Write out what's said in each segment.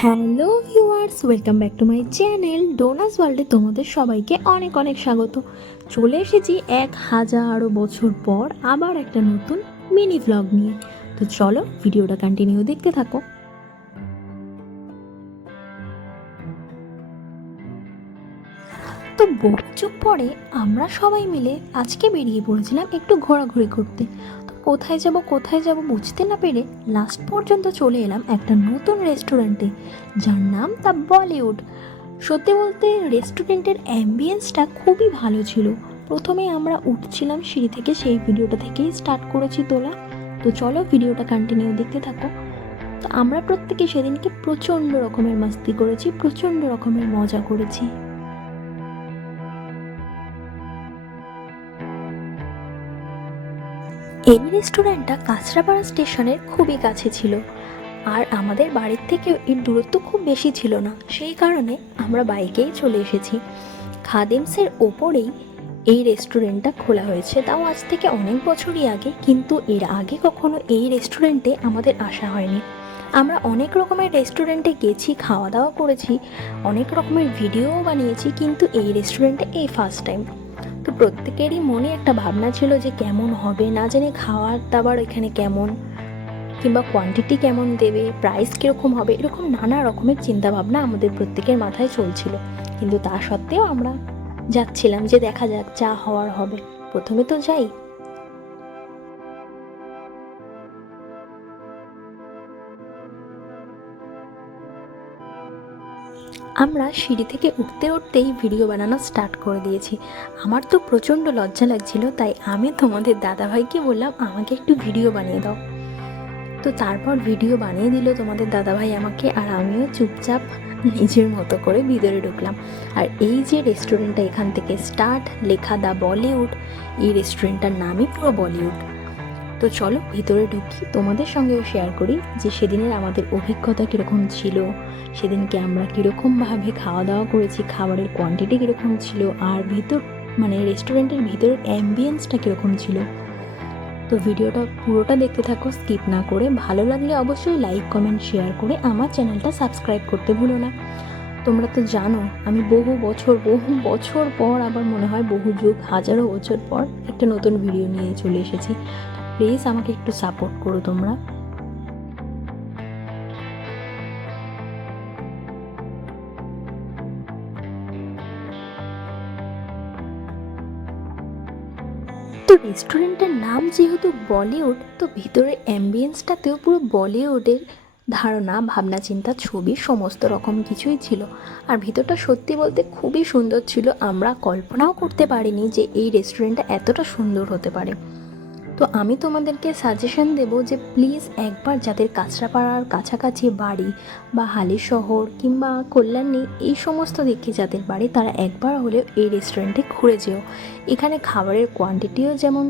Hello viewers, welcome back to my channel ডোনাস ওয়ার্ল্ডে তোমাদের সবাইকে অনেক অনেক স্বাগত। চলে এসেছি 1000 বছর পর আবার একটা নতুন মিনি ভ্লগ নিয়ে। তো চলো ভিডিওটা কন্টিনিউ দেখতে থাকো। তো বহু যুগ পরে আমরা সবাই মিলে আজকে বেরিয়ে পড়েছিলাম একটু ঘোরাঘুরি করতে। তো কোথায় যাব বুঝতে না পেরে লাস্ট পর্যন্ত চলে এলাম একটা নতুন রেস্টুরেন্টে, যার নাম দ্য বলিউড। সত্যি বলতে রেস্টুরেন্টের অ্যাম্বিয়েন্সটা খুবই ভালো ছিল। প্রথমে আমরা উঠছিলাম সিঁড়ি থেকে, সেই ভিডিওটা থেকেই স্টার্ট করেছি তোলা। তো চলো ভিডিওটা কন্টিনিউ দেখতে থাকো। তো আমরা প্রত্যেকে সেদিনকে প্রচণ্ড রকমের মাস্তি করেছি, প্রচণ্ড রকমের মজা করেছি। এই রেস্টুরেন্টটা কাঁচরাপাড়া স্টেশনের খুবই কাছে ছিল, আর আমাদের বাড়ির থেকেও এর দূরত্ব খুব বেশি ছিল না। সেই কারণে আমরা বাইকেই চলে এসেছি। খাদিমসের ওপরেই এই রেস্টুরেন্টটা খোলা হয়েছে, তাও আজ থেকে অনেক বছরই আগে, কিন্তু এর আগে কখনো এই রেস্টুরেন্টে আমাদের আসা হয়নি। আমরা অনেক রকমের রেস্টুরেন্টে গেছি, খাওয়া দাওয়া করেছি, অনেক রকমের ভিডিওও বানিয়েছি, কিন্তু এই রেস্টুরেন্টে এই ফার্স্ট টাইম। তো প্রত্যেকেরই মনে একটা ভাবনা ছিল যে কেমন হবে, না জানি খাওয়ার দাবার এখানে কেমন, কিংবা কোয়ান্টিটি কেমন দেবে, প্রাইস কীরকম হবে, এরকম নানা রকমের চিন্তাভাবনা আমাদের প্রত্যেকের মাথায় চলছিল। কিন্তু তা সত্ত্বেও আমরা যাচ্ছিলাম যে দেখা যাক, যা হওয়ার হবে, প্রথমে তো যাই। আমরা সিঁড়ি থেকে উঠতে উঠতেই ভিডিও বানানো স্টার্ট করে দিয়েছি। আমার তো প্রচণ্ড লজ্জা লাগছিল, তাই আমি তোমাদের দাদাভাইকে বললাম আমাকে একটু ভিডিও বানিয়ে দাও। তো তারপর ভিডিও বানিয়ে দিল তোমাদের দাদাভাই আমাকে, আর আমিও চুপচাপ নিজের মতো করে ভিতরে ঢুকলাম। আর এই যে রেস্টুরেন্টটা, এখান থেকে স্টার্ট লেখা দ্য বলিউড, এই রেস্টুরেন্টটার নামই পুরো বলিউড। তো চলো ভিতরে ঢুকি, তোমাদের সঙ্গেও শেয়ার করি যে সেদিনের আমাদের অভিজ্ঞতা কীরকম ছিল, সেদিনকে আমরা কীরকমভাবে খাওয়া দাওয়া করেছি, খাবারের কোয়ান্টিটি কীরকম ছিল, আর রেস্টুরেন্টের ভিতরের অ্যাম্বিয়েন্সটা কীরকম ছিল। তো ভিডিওটা পুরোটা দেখতে থাকো স্কিপ না করে। ভালো লাগলে অবশ্যই লাইক কমেন্ট শেয়ার করে আমার চ্যানেলটা সাবস্ক্রাইব করতে ভুলো না। তোমরা তো জানো আমি বহু বছর পর, আবার মনে হয় বহু যুগ, হাজারো বছর পর একটা নতুন ভিডিও নিয়ে চলে এসেছি। প্লিজ আমাকে একটু সাপোর্ট করো তোমরা। তো রেস্টুরেন্টের নাম যেহেতু বলিউড, তো ভিতরের অ্যাম্বিয়েন্সটাতেও পুরো বলিউডের ধারণা, ভাবনা চিন্তা, ছবি সমস্ত রকম কিছুই ছিল। আর ভিতরটা সত্যি বলতে খুবই সুন্দর ছিল। আমরা কল্পনাও করতে পারিনি যে এই রেস্টুরেন্টটা এতটা সুন্দর হতে পারে। তো আমি তোমাদেরকে সাজেশন দেব যে প্লিজ একবার যাদের কাঁচরাপাড়ার কাছাকাছি বাড়ি, বা হালিশহর কিংবা কল্যাণী, এই সমস্ত দিকে যাদের বাড়ি, তারা একবার হলেও এই রেস্টুরেন্টে ঘুরে যেও। এখানে খাবারের কোয়ান্টিটিও যেমন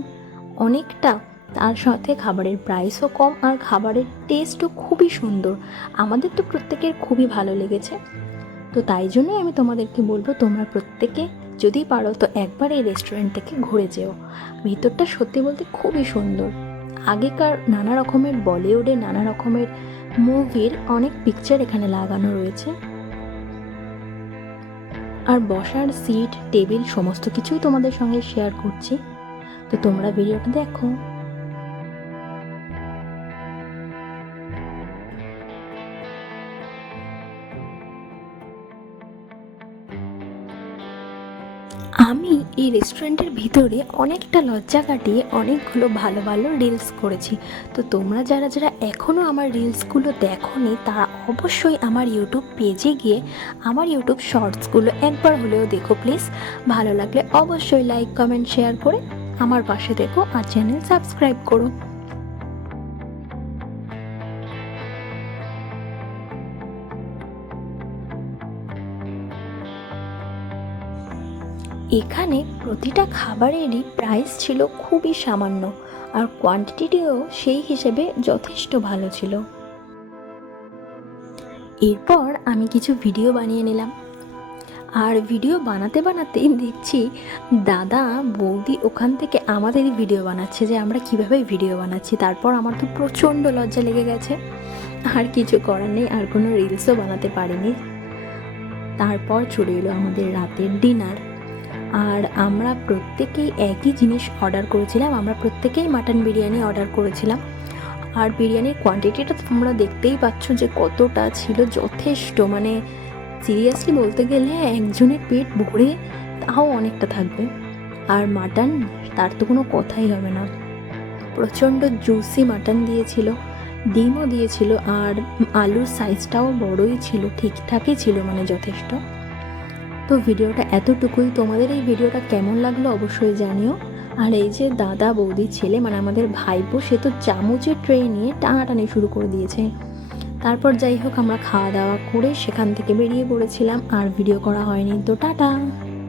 অনেকটা, তার সাথে খাবারের প্রাইসও কম, আর খাবারের টেস্টও খুবই সুন্দর। আমাদের তো প্রত্যেকের খুবই ভালো লেগেছে। তো তাই জন্যই আমি তোমাদেরকে বলবো তোমরা প্রত্যেকে যদি পারো তো একবার এই রেস্টুরেন্ট থেকে ঘুরে যেও। ভিতরটা সত্যি বলতে খুবই সুন্দর। আগেকার নানা রকমের বলিউডের নানা রকমের মুভির অনেক পিকচার এখানে লাগানো রয়েছে, আর বসার সিট টেবিল সমস্ত কিছুই তোমাদের সঙ্গে শেয়ার করছি। তো তোমরা ভিডিওটা দেখো। আমি এই রেস্টুরেন্টের ভিতরে অনেকটা লজ্জা কাটিয়ে অনেকগুলো ভালো ভালো রিলস করেছি। তো তোমরা যারা যারা এখনও আমার রিলসগুলো দেখোনি, তারা অবশ্যই আমার ইউটিউব পেজে গিয়ে আমার ইউটিউব শর্টসগুলো একবার হলেও দেখো প্লিজ। ভালো লাগলে অবশ্যই লাইক কমেন্ট শেয়ার করে আমার পাশে দেখো, আর চ্যানেল সাবস্ক্রাইব করো। এখানে প্রতিটা খাবারেরই প্রাইস ছিল খুবই সামান্য, আর কোয়ান্টিটিও সেই হিসেবে যথেষ্ট ভালো ছিল। এরপর আমি কিছু ভিডিও বানিয়ে নিলাম, আর ভিডিও বানাতে বানাতে দেখছি দাদা বৌদি ওখান থেকে আমাদেরই ভিডিও বানাচ্ছে, যে আমরা কিভাবে ভিডিও বানাচ্ছি। তারপর আমার তো প্রচণ্ড লজ্জা লেগে গেছে। আর কিছু করার নেই, আর কোনো রিলসও বানাতে পারিনি। তারপর চলে এলো আমাদের রাতের ডিনার। আর আমরা প্রত্যেকেই একই জিনিস অর্ডার করেছিলাম, আমরা প্রত্যেকেই মাটন বিরিয়ানি অর্ডার করেছিলাম। আর বিরিয়ানির কোয়ান্টিটিটা তোমরা দেখতেই পাচ্ছ যে কতটা ছিল, যথেষ্ট, মানে সিরিয়াসলি বলতে গেলে একজনের পেট ভরে তাও অনেকটা থাকবে। আর মাটন তার তো কোনো কথাই হবে না, প্রচণ্ড জুসি মাটন দিয়েছিল, ডিমও দিয়েছিল, আর আলুর সাইজটাও বড়ই ছিল, ঠিকঠাকই ছিল, মানে যথেষ্ট। তো ভিডিওটা এতটুকুই। তোমাদের এই ভিডিওটা কেমন লাগলো অবশ্যই জানিও। আর এই যে দাদা বৌদির ছেলে, মানে আমাদের ভাইপো, সে তো চামচের ট্রে নিয়ে টানাটানি শুরু করে দিয়েছে। তারপর যাই হোক, আমরা খাওয়া দাওয়া করে সেখান থেকে বেরিয়ে পড়েছিলাম, আর ভিডিও করা হয়নি। তো টাটা।